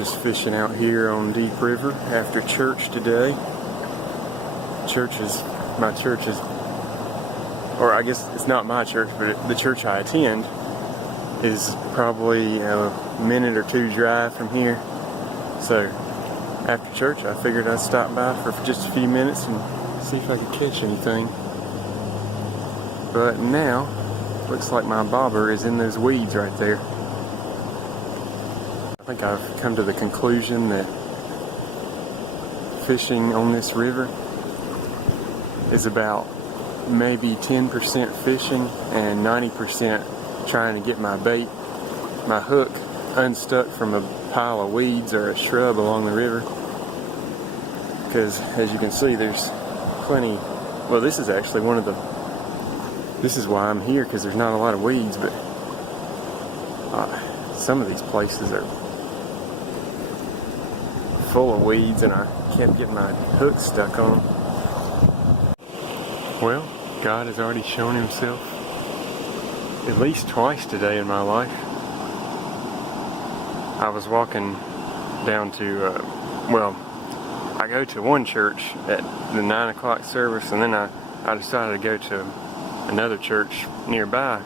Just fishing out here on Deep River after church today. My church is, or I guess it's not my church, but the church I attend is probably a minute or two drive from here. So after church I figured I'd stop by for just a few minutes and see if I could catch anything. But now, looks like my bobber is in those weeds right there. I think I've come to the conclusion that fishing on this river is about maybe 10% fishing and 90% trying to get my bait, my hook, unstuck from a pile of weeds or a shrub along the river. Because as you can see, there's plenty. Well, this is actually this is why I'm here, because there's not a lot of weeds, but some of these places are full of weeds and I kept getting my hook stuck on them. Well, God has already shown himself at least twice today in my life. I was walking down to, I go to one church at the 9 o'clock service, and then I decided to go to another church nearby,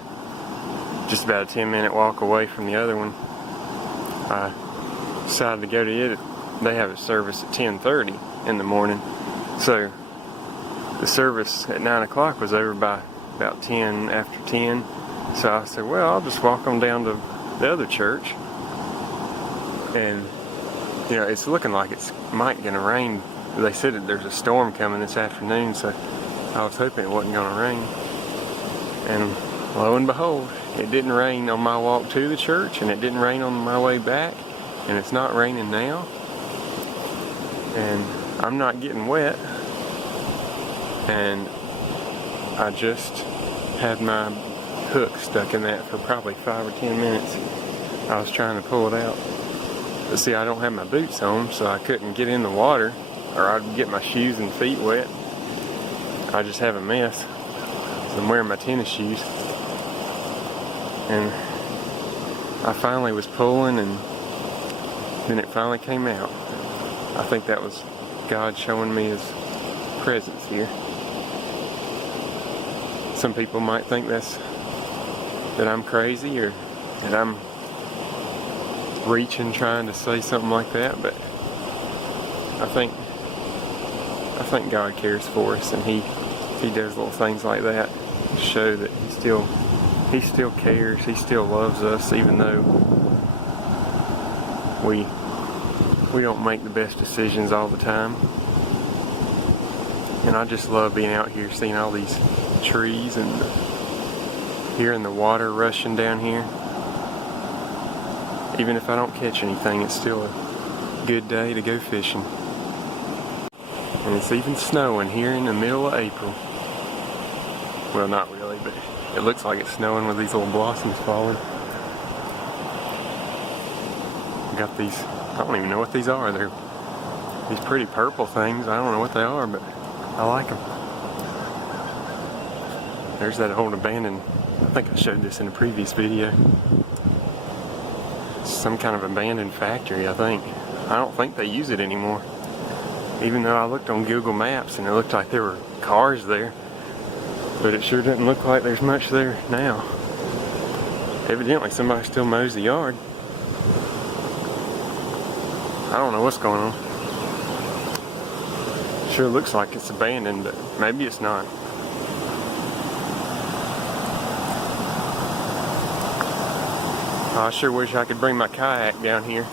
just about a 10-minute walk away from the other one. I decided to go to it. They have a service at 10:30 in the morning, so the service at 9 o'clock was over by about 10 after 10. So I said, well, I'll just walk on down to the other church. And you know, it's looking like it's might gonna rain. They said that there's a storm coming this afternoon, so I was hoping it wasn't gonna rain. And lo and behold, it didn't rain on my walk to the church, and it didn't rain on my way back, and it's not raining now. And I'm not getting wet. And I just had my hook stuck in that for probably 5 or 10 minutes. I was trying to pull it out. But see, I don't have my boots on, so I couldn't get in the water, or I'd get my shoes and feet wet. I just have a mess. So I'm wearing my tennis shoes. And I finally was pulling, and then it finally came out. I think that was God showing me his presence here. Some people might think that I'm crazy, or that I'm reaching trying to say something like that, but I think God cares for us, and he does little things like that to show that he still cares, he still loves us, even though we don't make the best decisions all the time. And I just love being out here, seeing all these trees and hearing the water rushing down here. Even if I don't catch anything, it's still a good day to go fishing. And it's even snowing here in the middle of April. Well, not really, but it looks like it's snowing with these little blossoms falling. Got these, I don't even know what these are. They're these pretty purple things. I don't know what they are, but I like them. There's that old abandoned, I think I showed this in a previous video. Some kind of abandoned factory, I think. I don't think they use it anymore. Even though I looked on Google Maps and it looked like there were cars there. But it sure doesn't look like there's much there now. Evidently somebody still mows the yard. I don't know what's going on. Sure looks like it's abandoned, but maybe it's not. I sure wish I could bring my kayak down here.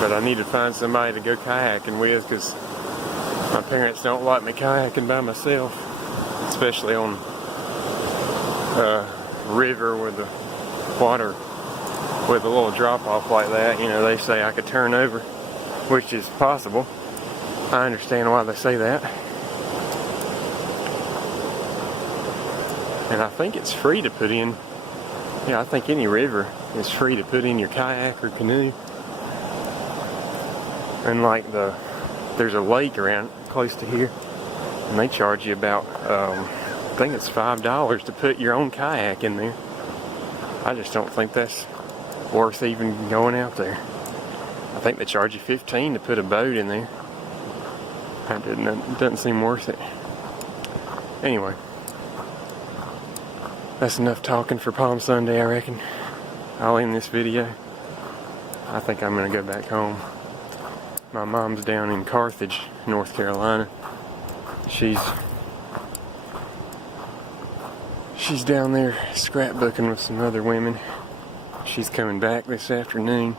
But I need to find somebody to go kayaking with, because my parents don't like me kayaking by myself. Especially on a river with the water, with a little drop off like that. You know, they say I could turn over, which is possible. I understand why they say that. And I think it's free to put in. Yeah, I think any river is free to put in your kayak or canoe. And like there's a lake around close to here, and they charge you about, I think it's $5 to put your own kayak in there. I just don't think that's worth even going out there. I think they charge you $15 to put a boat in there. It doesn't seem worth it. Anyway, that's enough talking for Palm Sunday, I reckon. I'll end this video. I think I'm gonna go back home. My mom's down in Carthage, North Carolina. She's down there scrapbooking with some other women. She's coming back this afternoon.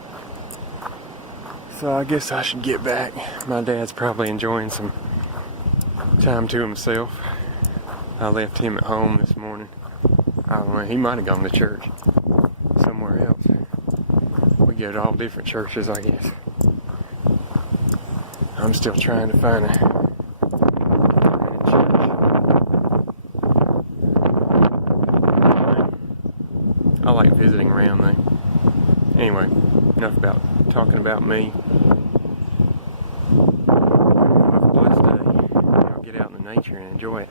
So I guess I should get back. My dad's probably enjoying some time to himself. I left him at home this morning. I don't know, he might have gone to church somewhere else. We go to all different churches, I guess. I'm still trying to find a church. I like visiting around though. Anyway, enough about talking about me. Have a blessed day. I'll get out in the nature and enjoy it.